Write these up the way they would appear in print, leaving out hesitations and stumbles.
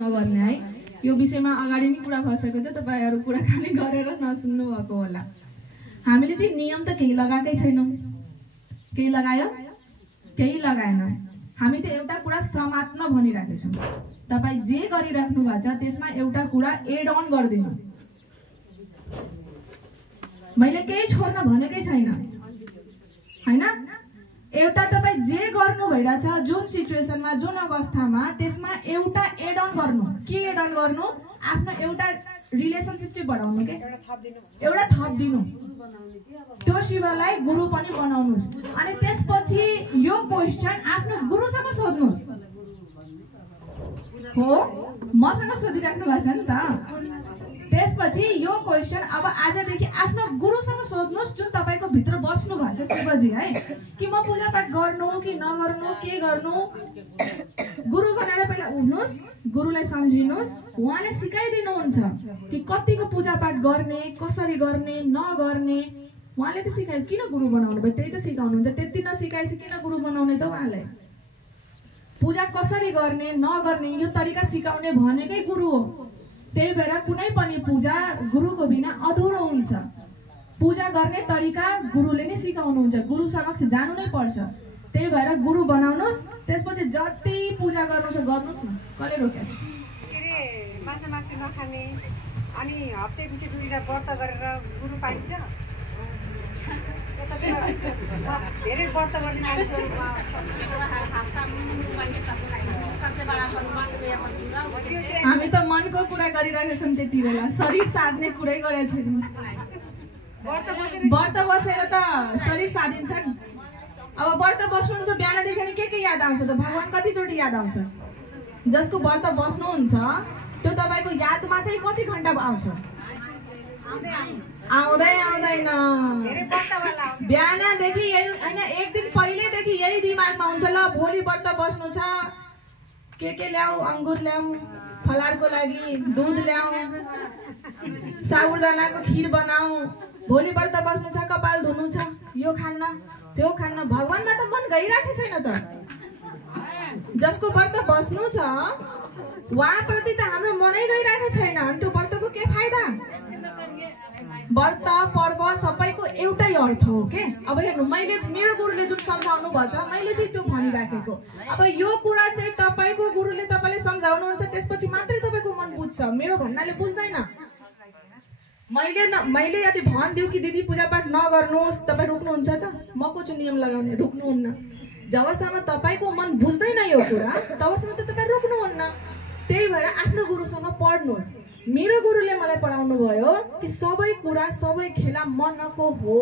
नगर्ने है। यो विषयमा अगाडि नै कुरा भइसकेको थियो, तपाईहरु कुराकानी गरेर नसुन्नु भएको होला। हामीले चाहिँ नियम त केही लगाएकै छैनौं। केही लगायो? केही लगाएन। हामी त एउटा कुरा समात्न भनिराखेका छौं। तपाई जे गरिराख्नु भएको छ त्यसमा एउटा कुरा एड अन गर्दिनु। मैले केही छोड्न भनेकै छैन। हैन? एउटा तपाई जे गर्नु भइराछ, जुन सिचुएसनमा, जुन अवस्थामा, त्यसमा एउटा एड अन गर्नु। के एड अन गर्नु? आफ्नो एउटा रिलेशनशिप चाहिँ बढाउनु के? एउटा थप दिनु। त्यो शिवलाई गुरु पनि बनाउनुस्। अनि त्यसपछि यो क्वेशन आफ्नो गुरुसँग सोध्नुस्। हो? मसँग सोधिराख्नु भएको छ नि त। त्यसपछि यो क्वेशन अब आजदेखि आफ्नो गुरुसँग सोध्नुस्, जुन तपाईको भित्र बस्नु भएको छ शिवजी है, कि म पूजा पाठ गर्नु कि नगर्नु, के गर्नु। गुरु बनाएर पहिला उठ्नुस्, गुरुलाई सम्झिनुस्, उहाँले सिकाइदिनुहुन्छ कि कतिको पूजा पाठ गर्ने, कसरी गर्ने, नगर्ने। उहाँले त सिकाइ, किन गुरु बनाउनु भयो? त्यही त सिकाउनुहुन्छ। त्यति नसिकाएपछि किन गुरु बनाउने त उहाँलाई? पूजा कसरी गर्ने, नगर्ने यो तरिका सिकाउने भनेकै गुरु हो। त्यही भएर कुनै पनि पूजा गुरुको बिना अधुरो हुन्छ। पूजा गर्ने तरिका गुरुले नै सिकाउनुहुन्छ। गुरु समक्ष जानु नै पर्छ। त्यही भएर गुरु बनाउनुस्, त्यसपछि जति पूजा गर्नु छ गर्नुस् न। कसले रोक्या छ? के माछा मासु नखाने अनि हप्ते पछि दुईटा व्रत गरेर गुरु पाइन्छ। धेरै व्रत गर्ने मान्छे हामी त मनको कुरा गरिरहेका छौँ त्यति बेला, शरीर साध्ने कुरै गरेका छैनौँ। व्रत बसेर त शरीर साधिन्छ नि। अब व्रत बस्नुहुन्छ, बिहानदेखि के याद आउँछ त? भगवान कतिचोटि याद आउँछ? जसको व्रत बस्नुहुन्छ त्यो तपाईको यादमा चाहिँ कति घण्टा आउँछ? आउँदै आउँदैन। बिहानदेखि यही हैन, एक दिन पहिलेदेखि यही दिमागमा हुन्छ, ल भोलि व्रत बस्नु छ, के ल्याऊ, अंगुर ल्याऊ, फलारको लागि दूध ल्याऊ, साबुदानाको खीर बनाऊ, भोलि व्रत बस्नु छ, कपाल धुनु छ, यो खान्न त्यो खान्न। भगवानमा त मन गइराखेको छैन त। जसको व्रत बस्नु छ उहाँप्रति त हाम्रो मनै गइराखेको छैन। अनि त्यो व्रतको के फाइदा? व्रत पर्व सबैको एउटै अर्थ हो के। अब हेर्नु, मैले मेरो गुरुले जुन सम्झाउनु भएको छ मैले चाहिँ त्यो भनिराखेको। अब यो कुरा चाहिँ तपाईको गुरुले तपाईले सम्झाउनुहुन्छ, त्यसपछि मात्रै तपाईको मन बुझ्छ। मेरो भन्नाले बुझ्दैन। मैले यदि भनिदिउ कि दिदी पूजा पाठ नगर्नुहोस्, तपाईँ रोक्नुहुन्छ त? म को छु नियम लगाउने? रोक्नुहुन्न। जबसम्म तपाईको मन बुझ्दैन यो कुरा, तबसम्म त तपाईँ रोक्नुहुन्न। त्यही भएर आफ्नो गुरुसँग पढ्नुहोस्। मेरो गुरुले मलाई पढाउनु भयो कि सबै कुरा, सबै खेला मनको हो।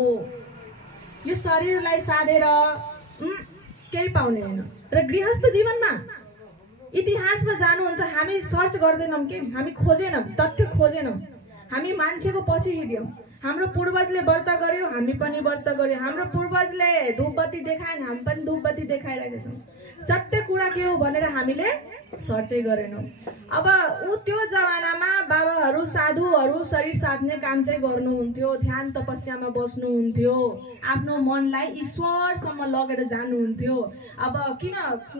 यो शरीरलाई साधेर केही पाउने हैन। र गृहस्थ जीवनमा इतिहासमा जानुहुन्छ, हामी सर्च गर्दैनौं के, हामी खोजेनौं, तथ्य खोजेनौं। हामी मान्छेको पछि हिड्यौं। हाम्रो पूर्वजले व्रत गर्यो, हामी पनि व्रत गर्यो। हाम्रो पूर्वजले धूपबत्ती देखाएन, हामी पनि धूपबत्ती देखाइरहेका छौं। सत्य कुरा के हो भनेर हामीले सर्चै गरेनौं। अब त्यो जमानामा बाबाहरू, साधुहरू शरीर साध्ने काम चाहिँ गर्नुहुन्थ्यो, ध्यान तपस्यामा बस्नुहुन्थ्यो, आफ्नो मनलाई ईश्वरसम्म लगेर जानुहुन्थ्यो। अब किन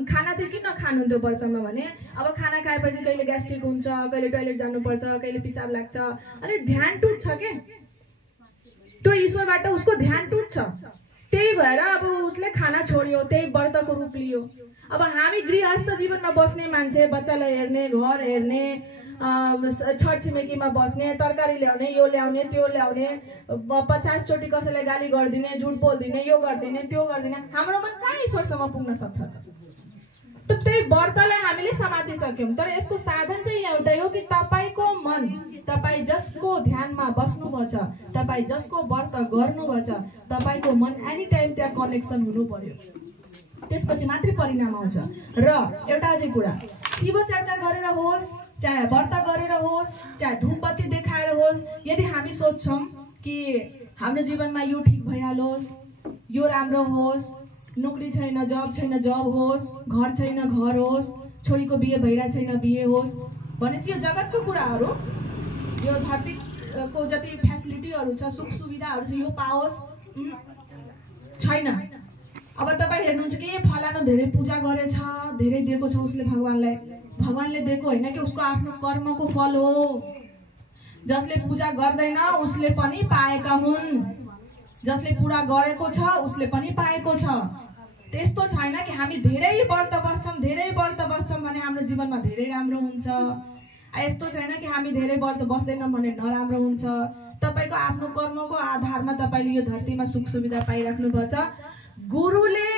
खाना चाहिँ किन खानुहुन्थ्यो व्रतमा भने, अब खाना खाएपछि कहिले ग्यास्ट्रिक हुन्छ, कहिले टोयलेट जानुपर्छ, कहिले पिसाब लाग्छ, अनि ध्यान टुट्छ के। त्यो ईश्वरबाट उसको ध्यान टुट्छ। त्यही भएर अब उसले खाना छोड्यो, त्यही व्रतको रूप लियो। अब हामी गृहस्थ जीवनमा बस्ने मान्छे, बच्चालाई हेर्ने, घर हेर्ने, छर छिमेकीमा बस्ने, तरकारी ल्याउने, यो ल्याउने, त्यो ल्याउने, 50 चोटि कसैलाई गाली गरिदिने, झुट बोलिदिने, यो गरिदिने, त्यो गरिदिने, हाम्रो मन कहाँ ईश्वरसम्म पुग्न सक्छ त? त्यही व्रतलाई हामीले समातिसक्यौं। तर यसको साधन चाहिँ एउटै हो कि तपाईको मन, तपाई जसको ध्यानमा बस्नुभएको छ, तपाई जसको व्रत गर्नुभएको छ, तपाईको मन एनी टाइम त्यहाँ कनेक्सन हुनु पर्यो। त्यसपछि मात्रै परिणाम आउँछ। र एउटा अझै कुरा, शिव चर्चा गरेर होस्, चाहे व्रत गरेर होस्, चाहे धूपबत्ती देखाएर होस्, यदि हामी सोच्छौं कि हाम्रो जीवनमा यो ठीक भइहालोस्, यो राम्रो होस्, नोकरी छैन जब छैन जब होस्, घर छैन घर होस्, छोरीको बिहे भइरा छैन बिहे होस्, भनेपछि यो जगतको कुराहरू, यो धरतीको जति फ्यासिलिटीहरू छ, सुख सुविधाहरू छ, यो पाओस् छैन। अब तपाईँ हेर्नुहुन्छ कि फलानु धेरै पूजा गरेछ, धेरै दिएको छ उसले भगवानलाई, भगवानले दिएको होइन कि उसको आफ्नो कर्मको फल हो। जसले पूजा गर्दैन उसले पनि पाएका हुन्, जसले पूरा गरेको छ उसले पनि पाएको छ। त्यस्तो छैन कि हामी धेरै व्रत बस्छौँ भने हाम्रो जीवनमा धेरै राम्रो हुन्छ। यस्तो छैन कि हामी धेरै व्रत बस्दैनौँ भने नराम्रो हुन्छ। तपाईको आफ्नो कर्मको आधारमा तपाईले यो धरतीमा सुख सुविधा पाइराख्नु पर्छ। गुरुले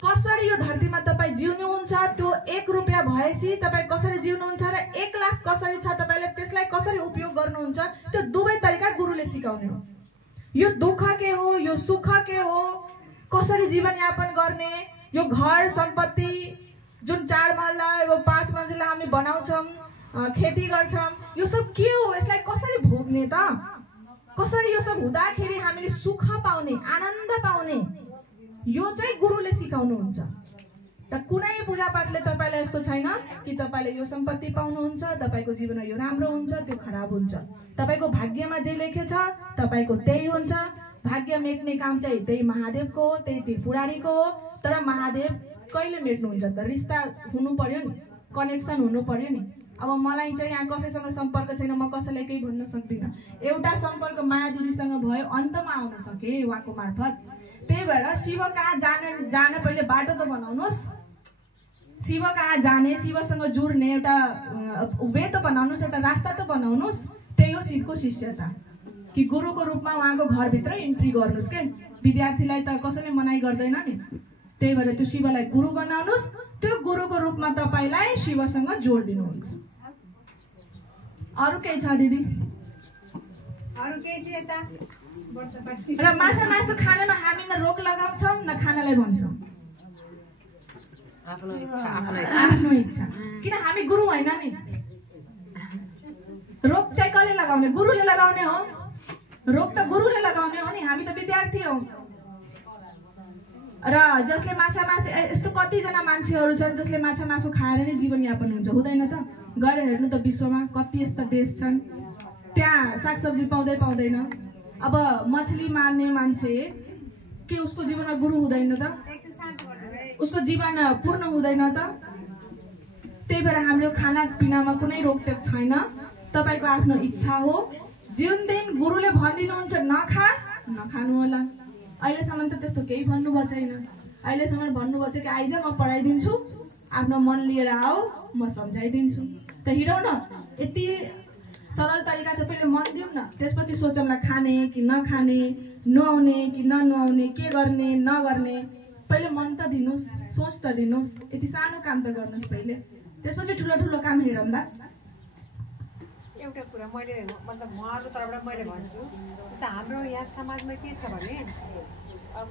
कसरी यो धरतीमा तपाईँ जिउनुहुन्छ, त्यो 1 रुपैयाँ भएपछि तपाईँ कसरी जिउनुहुन्छ र 1 लाख कसरी छ तपाईले त्यसलाई कसरी उपयोग गर्नुहुन्छ, त्यो दुवै तरिका गुरुले सिकाउने हो। यो दुःख के हो, यो सुख के हो, कसरी जीवन यापन गर्ने, यो घर सम्पत्ति जुन 4 महला यो 5 मन्जिला हामी बनाउँछौँ, खेती गर्छौँ, यो सब के हो, यसलाई कसरी भोग्ने त, कसरी यो सब हुँदाखेरि हामीले सुख पाउने, आनन्द पाउने, यो चाहिँ गुरुले सिकाउनुहुन्छ। र कुनै पूजापाठले तपाईलाई यस्तो छैन कि तपाईले यो सम्पत्ति पाउनुहुन्छ, तपाईको जीवनमा यो राम्रो हुन्छ त्यो खराब हुन्छ। तपाईको भाग्यमा जे लेखेछ तपाईको त्यही हुन्छ। भाग्य मेट्ने काम चाहिँ त्यही महादेवको हो, त्यही त्रिपुरारीको हो। तर महादेव कहिले मेट्नुहुन्छ त? रिस्ता हुनु पर्यो नि, कनेक्सन हुनु पर्यो नि। अब मलाई चाहिँ यहाँ कसैसँग सम्पर्क छैन, म कसैलाई केही भन्न सक्दिनँ। एउटा सम्पर्क माया दिदीसँग भयो, अन्तमा आउन सके उहाँको मार्फत। त्यही भएर शिव कहाँ जाने पहिले बाटो त बनाउनुहोस्, शिव कहाँ जाने, शिवसँग जुड्ने एउटा वे त बनाउनुहोस्, एउटा रास्ता त बनाउनुहोस्। त्यही हो शिवको शिष्यता, कि गुरुको रूपमा उहाँको घरभित्र इन्ट्री गर्नुहोस् के। विद्यार्थीलाई त कसैले मनाइ गर्दैन नि। त्यही भएर त्यो शिवलाई गुरु बनाउनुहोस्, त्यो गुरुको रूपमा तपाईलाई शिवसँग जोडिदिनुहुन्छ। अरू केही छ दिदी? अरू केही छ यता? र मासु खानेमा हामी न रोक लगाउँछौँ न खानालाई भन्छौँ, आफ्नो इच्छा। किन हामी गुरु होइन नि। रोक चाहिँ कसले लगाउने? गुरुले लगाउने हो। रोक त गुरुले लगाउने हो नि, हामी त विद्यार्थी हौ। र जसले माछा मासु, यस्तो कतिजना मान्छेहरू छन् जसले माछा मासु खाएर नै जीवनयापन हुन्छ, हुँदैन त? गएर हेर्नु त विश्वमा कति यस्ता देश छन् त्यहाँ सागसब्जी पाउँदैन। अब मछली मार्ने मान्छे के उसको जीवनमा गुरु हुँदैन त? उसको जीवन पूर्ण हुँदैन त? त्यही भएर हाम्रो खानापिनामा कुनै रोकटोक छैन, तपाईको आफ्नो इच्छा हो। जुन दिन गुरुले भनिदिनुहुन्छ नखानु होला, अहिलेसम्म त त्यस्तो केही भन्नुभएको छैन। अहिलेसम्म भन्नुभएको छ कि आइज म पढाइदिन्छु, आफ्नो मन लिएर आऊ, म सम्झाइदिन्छु। त हिँडौ न, यति सरल तरिका छ। पहिले मन दिउँ न, त्यसपछि सोचौँला खाने कि नखाने, नुहाउने कि ननुहाउने, के गर्ने नगर्ने। पहिले मन त दिनुहोस्, सोच त दिनुहोस्। यति सानो काम त गर्नुहोस् पहिले, त्यसपछि ठुलो काम हेरौँला। एउटा कुरा मैले मतलब उहाँको तर्फबाट मैले भन्छु, जस्तो हाम्रो यहाँ समाजमा के छ भने अब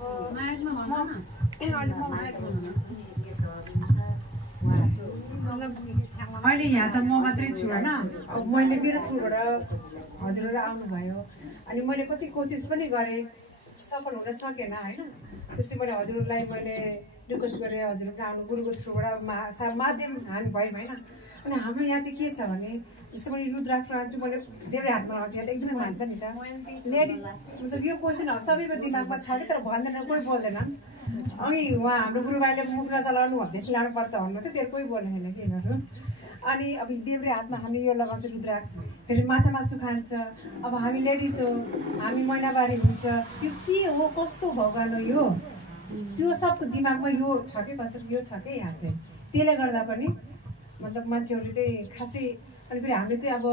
अहिले यहाँ त म मात्रै छु होइन। अब मैले मेरो थ्रुबाट हजुरहरू आउनुभयो, अनि मैले कति कोसिस पनि गरेँ, सफल हुन सकेन होइन। त्यसै मैले हजुरहरूलाई मैले रिक्वेस्ट गरेँ, हजुरहरू आउनु गुरुको थ्रुबाट माध्यम हामी भयौँ होइन। अनि हाम्रो यहाँ चाहिँ के छ भने जस्तो मैले रुद्राक्ष लान्छु, मैले देब्रे हातमा लगाउँछु, यहाँ त एकदमै मान्छ नि त लेडिज। मतलब यो क्वेसन सबैको दिमागमा छ कि, तर भन्दैन, कोही बोल्दैनन्। अनि उहाँ हाम्रो गुरुबाले मुख नचलाउनु भन्दै सुनाउनु पर्छ भन्नु थियो, त्यो कोही बोल्दैन कि यिनीहरू। अनि अब देब्रे हातमा हामी यो लगाउँछ रुद्राक्ष, फेरि माछा मासु खान्छ। अब हामी लेडिज हो, हामी महिनावारी हुन्छ, यो के हो, कस्तो भगवान हो यो, त्यो सबको दिमागमा यो छ कि कसरी यो छ कि यहाँ चाहिँ। त्यसले गर्दा पनि मतलब मान्छेहरूले चाहिँ खासै, अनि फेरि हामीले चाहिँ अब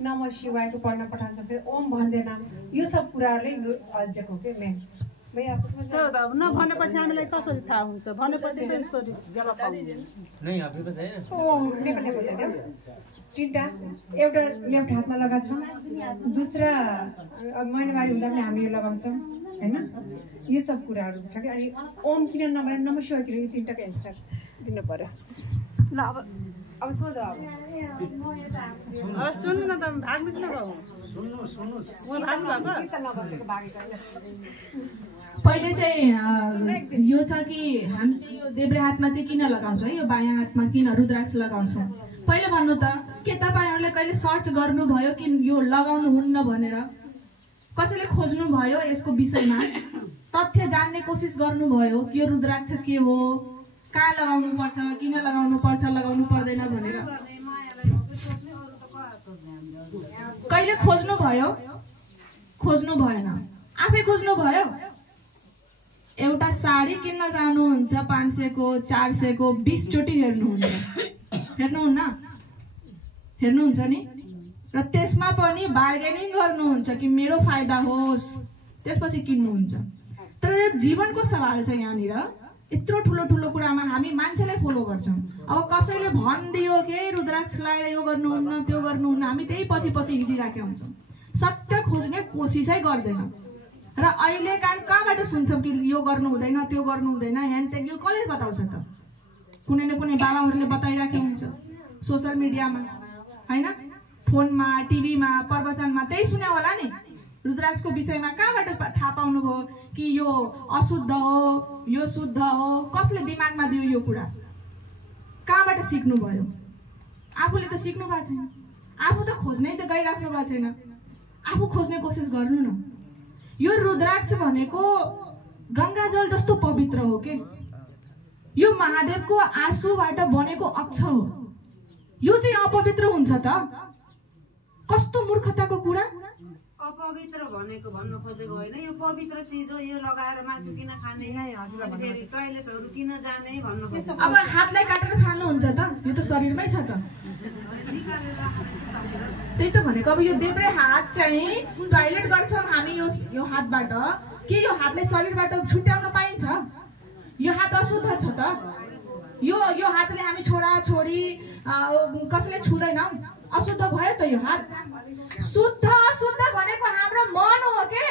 नमः शिवायको पढ्न पठाउँछ, फेरि ओम भन्दैन, यो सब कुराहरूले अल्झेको के मेन। नभनेपछि हामीलाई कसरी थाहा हुन्छ? भनेपछि त यसको जवाफ तिनवटा, एउटा लेफ्ट हातमा लगाउँछौँ, दुसरा महिनावारी हुँदा पनि हामी यो लगाउँछौँ होइन। यो सब कुराहरू छ कि। अनि ओम किन नभने नमः शिवाय किन, यो तिनवटाको एन्सर दिनु पर्यो। ल अब सोध। अब सुन्नु न त, भाग्नु किन भयो? पहिले चाहिँ यो छ कि हामी चाहिँ यो देब्रे हातमा चाहिँ किन लगाउँछौँ, यो बायाँ हातमा किन रुद्राक्ष लगाउँछौँ? पहिले भन्नु त, के तपाईँहरूले कहिले सर्च गर्नुभयो कि यो लगाउनु हुन्न भनेर? कसैले खोज्नु भयो यसको विषयमा? तथ्य जान्ने कोसिस गर्नुभयो कि यो रुद्राक्ष के हो, कहाँ लगाउनु पर्छ, किन लगाउनु पर्छ, लगाउनु पर्दैन भनेर कहिले खोज्नु भयो? खोज्नु भएन, आफै खोज्नु भयो। एउटा साडी किन्न जानुहुन्छ 500 को 400 को 20 चोटि हेर्नुहुन्न नि, र त्यसमा पनि बार्गेनिङ गर्नुहुन्छ कि मेरो फाइदा होस्, त्यसपछि किन्नुहुन्छ। तर जीवनको सवाल छ यहाँनिर, यत्रो ठुलो ठुलो कुरामा हामी मान्छेलाई फलो गर्छौँ। अब कसैले भनिदियो कि रुद्राक्ष लगाएर यो गर्नुहुन्न त्यो गर्नुहुन्न, हामी त्यही पछि पछि हिँडिराखेका हुन्छौँ, सत्य खोज्ने कोसिसै गर्दैन। र अहिले कहाँबाट सुन्छौँ कि यो गर्नु हुँदैन त्यो गर्नु हुँदैन, ह्यान त्यहाँ यो कसले बताउँछ त? कुनै न कुनै बाबाहरूले बताइराखेको हुन्छ सोसियल मिडियामा, होइन, फोनमा, टिभीमा, प्रवचनमा त्यही सुन्यो होला नि। रुद्राक्षको विषयमा कहाँबाट थाहा पाउनुभयो कि यो अशुद्ध हो, यो शुद्ध हो? कसले दिमागमा दियो यो कुरा? कहाँबाट सिक्नुभयो? आफूले त सिक्नु भएको छैन, आफू त खोज्नै त गइराख्नु भएको छैन। आफू खोज्ने कोसिस गर्नु न। यो रुद्राक्ष भनेको गङ्गाजल जस्तो पवित्र हो के? यो महादेवको आँसुबाट बनेको अक्ष हो। यो चाहिँ अपवित्र हुन्छ त? कस्तो मूर्खताको कुरा! अपवित्र भनेको भन्नु खोजेको होइन, यो पवित्र चिज हो। यो लगाएर मासु किन खाने, टोयलेटहरू किन जाने भन्नु खोजेको। अब हातलाई काटेर फाल्नुहुन्छ त? यो त शरीरमै छ त। त्यही त भनेको। अब यो देब्रे हात चाहिँ टोयलेट गर्छौँ हामी यो हातबाट, के यो हातलाई शरीरबाट छुट्याउन पाइन्छ? यो हात अशुद्ध छ त? यो हातले हामी छोरा छोरी कसैले छुँदैनौँ, अशुद्ध भयो त यो हात? शुद्ध अशुद्ध भनेको हाम्रो मन हो के?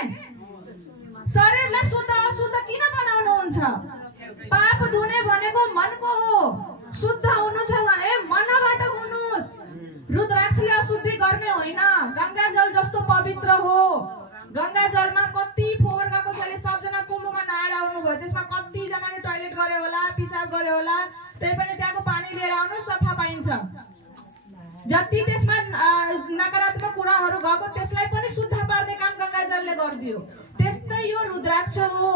शरीरलाई शुद्ध अशुद्ध किन बनाउनुहुन्छ? पाप धुने भनेको मनको हो। शुद्ध हुनु छ भने मनबाट हुनुहोस्। रुद्राक्षले अशुद्धि गर्ने होइन, गङ्गाजल जस्तो पवित्र हो। गङ्गाजलमा कति फोहोर गएको छ, सबजना कुम्भमा नहाएर आउनुभयो, त्यसमा कतिजनाले टोयलेट गरे होला, पिसाब गरे होला, त्यही पनि त्यहाँको पानी लिएर आउनु सफा पाइन्छ। जति त्यसमा नकारात्मक कुराहरू गएको त्यसलाई पनि शुद्ध पार्ने काम गङ्गाजलले गरिदियो। त्यस्तै यो रुद्राक्ष हो।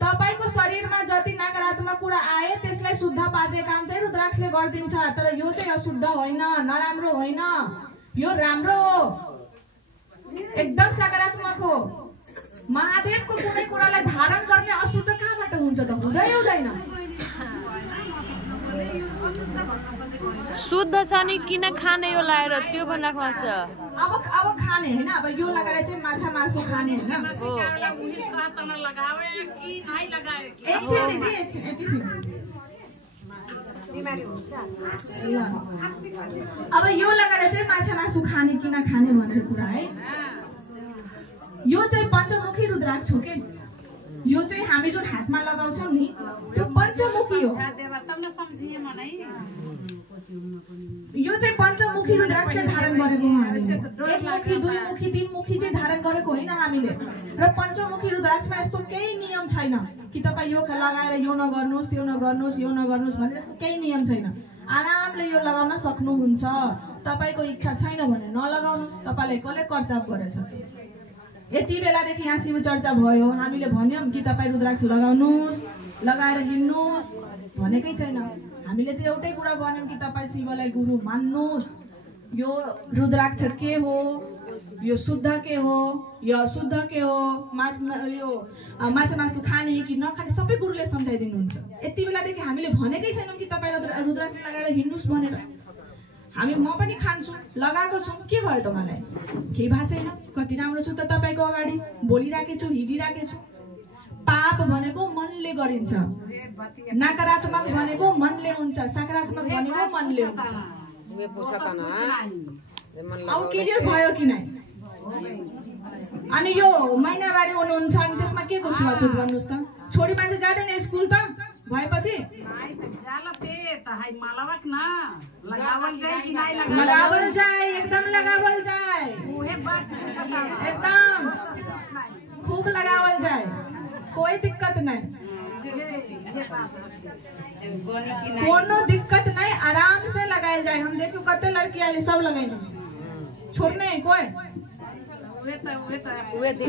तपाईको शरीरमा जति नकारात्मक कुरा आए त्यसलाई शुद्ध पार्ने काम चाहिँ रुद्राक्षले गरिदिन्छ। तर यो चाहिँ अशुद्ध होइन, नराम्रो होइन, यो राम्रो हो, एकदम सकारात्मक हो। महादेवको कुनै कुरालाई धारण गर्ने अशुद्ध कहाँबाट हुन्छ त? हुँदैन। शुद्ध छ नि किन खाने यो लाएर, त्यो भन्न खोज्छ। अब खाने होइन, अब यो लगाएर चाहिँ माछा मासु खाने होइन। अब यो लगाएर चाहिँ माछा मासु खाने किन खाने भनेर कुरा है। यो चाहिँ पञ्चमुखी रुद्राक्ष हो के? यो चाहिँ हामी जुन हातमा लगाउँछौँ नि त्यो पञ्चमुखी हो। यो चाहिँ पञ्चमुखी रुद्राक्ष धारण गरेको हो हामीले। एकमुखी, दुईमुखी, तीनमुखी चाहिँ धारण गरेको होइन हामीले। र पञ्चमुखी रुद्राक्षमा यस्तो केही नियम छैन कि तपाईँ यो लगाएर यो नगर्नुहोस्, त्यो नगर्नुहोस्, यो नगर्नुहोस् भनेर यस्तो केही नियम छैन। आरामले यो लगाउन सक्नुहुन्छ। तपाईँको इच्छा छैन भने नलगाउनुहोस्। तपाईँलाई कसले करचाप गरेछ? यति बेलादेखि यहाँ शिव चर्चा भयो, हामीले भन्यौँ कि तपाईँ रुद्राक्ष लगाउनुहोस्, लगाएर हिँड्नुहोस् भनेकै छैन। हामीले त एउटै कुरा भन्यौँ कि तपाईँ शिवलाई गुरु मान्नुहोस्। यो रुद्राक्ष के हो, यो शुद्ध के हो, यो अशुद्ध के हो, यो माछा मासु खाने कि नखाने सबै गुरुले सम्झाइदिनुहुन्छ। यति बेलादेखि हामीले भनेकै छैनौँ कि तपाईँ रुद्राक्ष लगाएर हिँड्नुहोस् भनेर। हामी म पनि खान्छु, लगाएको छु, के भयो त? मलाई केही भएको छैन। कति राम्रो छु त तपाईँको अगाडि, बोलिराखेको छु, हिँडिराखेको छु। पाप भनेको मनले गरिन्छ, नकारात्मक भनेको मनले हुन्छ, सकारात्मक भनेको मनले हुन्छ। अब क्लियर भयो कि नै? अनि यो महिनावारी हुनुहुन्छ अनि त्यसमा के को छुवाछुत भन्नुहोस् त? छोरी मान्छे जाँदैन स्कुल त भएपछि? लगावल जाए, एकदम लगावल जाए, एकदम खूब लगावल जाए, कोई दिक्कत नहीं, कोनो दिक्कत नहीं, आराम से लगाए जाए। हम देखो कते लड़की आए सब लगाए, छोड़ने कोई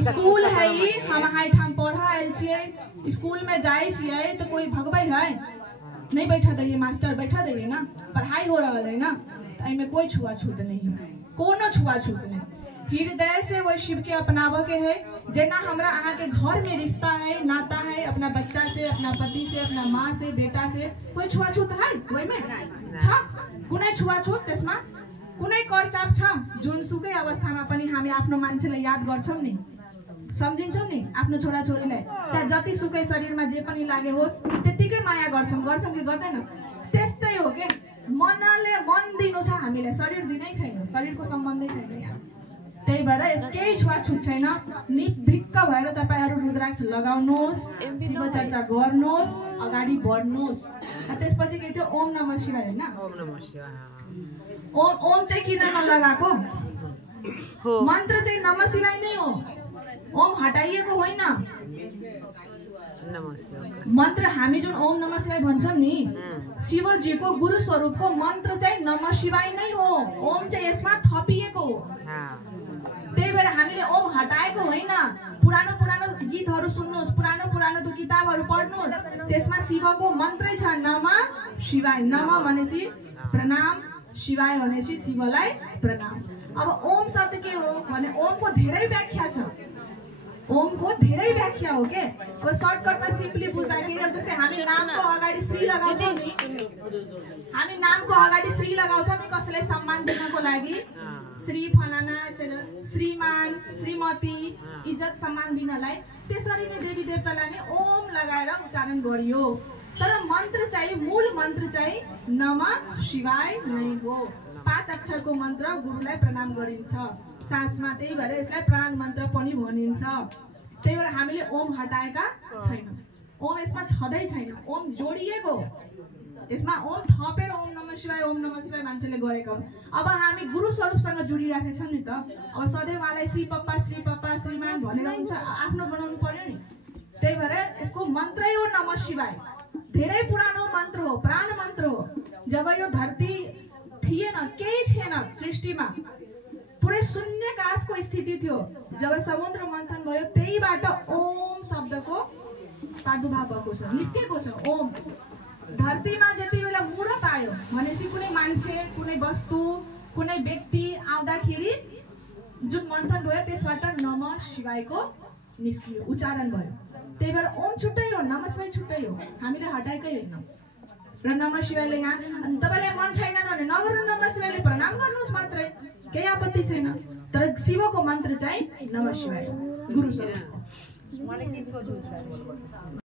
स्कूल है ही, हम हाई ठाम पढ़ा आयल छियै, स्कूल में जाए छियै तो कोई भगबै है? नहीं बैठा देंगे मास्टर, बैठा देंगे ना, पढ़ाई हो रहा है ना, में कोई छुआछूत नहीं है, कोनो छुआछूत नहीं। हृदय से वो शिव के अपनावा के है, जेना हमरा अहाँ के घर में रिश्ता है, नाता है, अपना बच्चा से, अपना पति से, अपना माँ से, बेटा से, कोई छुआछूत है कोई में छ कुनै छुआछूत त्यसमा कुनै करचाप छ? जुनसुकै अवस्थामा पनि हामी आफ्नो मान्छेलाई याद गर्छौं नि, सम्झिन्छौं नि, आफ्नो छोराछोरीलाई चाहे जति सुकै शरीरमा जे पनि लागे होस् त्यतिकै माया गर्छौं कि गर्दैन? त्यस्तै हो के, मनले मन दिनु छ हामीलाई, शरीर दिनै छैन, शरीरको सम्बन्धै छैन यहाँ। त्यही भएर केही छुवाछुत छैन। निभिक्क भएर तपाईहरु रुद्राक्ष लगाउनुहोस्, शिव चर्चा गर्नुहोस्, अगाडि बढ्नुहोस्। त्यसपछि के थियो? ओम नमः शिवाय हैन? ओम नमः शिवाय। ओम चाहिँ किन नलगाको? मन्त्र चाहिँ नमः शिवाय नै हो, ओम हटाइएको होइन। मन्त्र हामी जुन ओम नमः शिवाय भन्छौं नि, शिवजीको गुरु स्वरूपको मन्त्र चाहिँ नमः शिवाय नै हो, ओम चाहिँ यसमा थपिएको हो। त्यही भएर हामीले ओम हटाएको होइन। पुरानो पुरानो गीतहरू सुन्नुहोस्, पुरानो पुरानो किताबहरू पढ्नुहोस्, त्यसमा शिवको मन्त्रै छ नमः शिवाय। नमः भनेपछि प्रणाम, शिवाय भनेपछि शिवलाई प्रणाम। अब ओम शब्द के हो भने ओमको धेरै व्याख्या छ, ओमको धेरै व्याख्या हो के। अब सर्टकटमा सिम्पली बुझ्दाखेरि अब जस्तै हामी नामको अगाडि श्री लगाउँछौं नि, हामी नामको अगाडि श्री लगाउँछौं नि कसैलाई सम्मान दिनको लागि, श्री फलाना, श्रीमान, श्रीमती, इज्जत सम्मान दिनलाई। त्यसरी नै देवी देवतालाई नै ओम लगाएर उच्चारण गरियो। तर मन्त्र चाहिँ मूल मन्त्र चाहिँ नमः शिवाय नै हो। 5 अक्षरको मन्त्र गुरुलाई प्रणाम गरिन्छ सासमा, त्यही भएर यसलाई प्राण मन्त्र पनि भनिन्छ। त्यही भएर हामीले ओम हटाएका छैनौं, ओम यसमा छँदै छैन, ओम जोडिएको, यसमा ओम थपेर ओम नमः शिवाय मान्छेले गरेको। अब हामी गुरु स्वरूपसँग जोडिराखेका छौं नि त, अब सधैँ उहाँलाई श्री पप्पा श्रीमान भनेर हुन्छ, आफ्नो बनाउनु पर्यो नि। त्यही भएर यसको मन्त्रै हो नमः शिवाय। धेरै पुरानो मन्त्र हो, प्राण मन्त्र हो। जब यो धरती थिएन, केही थिएन सृष्टिमा, पुरै शून्यकाशको स्थिति थियो, जब समुद्र मन्थन भयो त्यहीबाट ओम शब्दको प्रादुर्भाव भएको छ, निस्केको छ ओम। धरतीमा जति बेला मूर्त आयो भनेपछि कुनै मान्छे, कुनै वस्तु, कुनै व्यक्ति आउँदाखेरि जुन मन्थन भयो त्यसबाट नमः शिवायको निस्कियो, उच्चारण भयो। त्यही भएर ओम छुट्टै हो, नमः शिवाय छुट्टै हो, हामीले हटाएकै होइन। र नमः शिवायले यहाँ तपाईलाई मन छैन भने नगर्नु, नमः शिवायले प्रणाम गर्नुहोस् मात्रै, केही आपत्ति छैन। तर शिवको मन्त्र चाहिँ नमः शिवाय गुरु स्वरूप।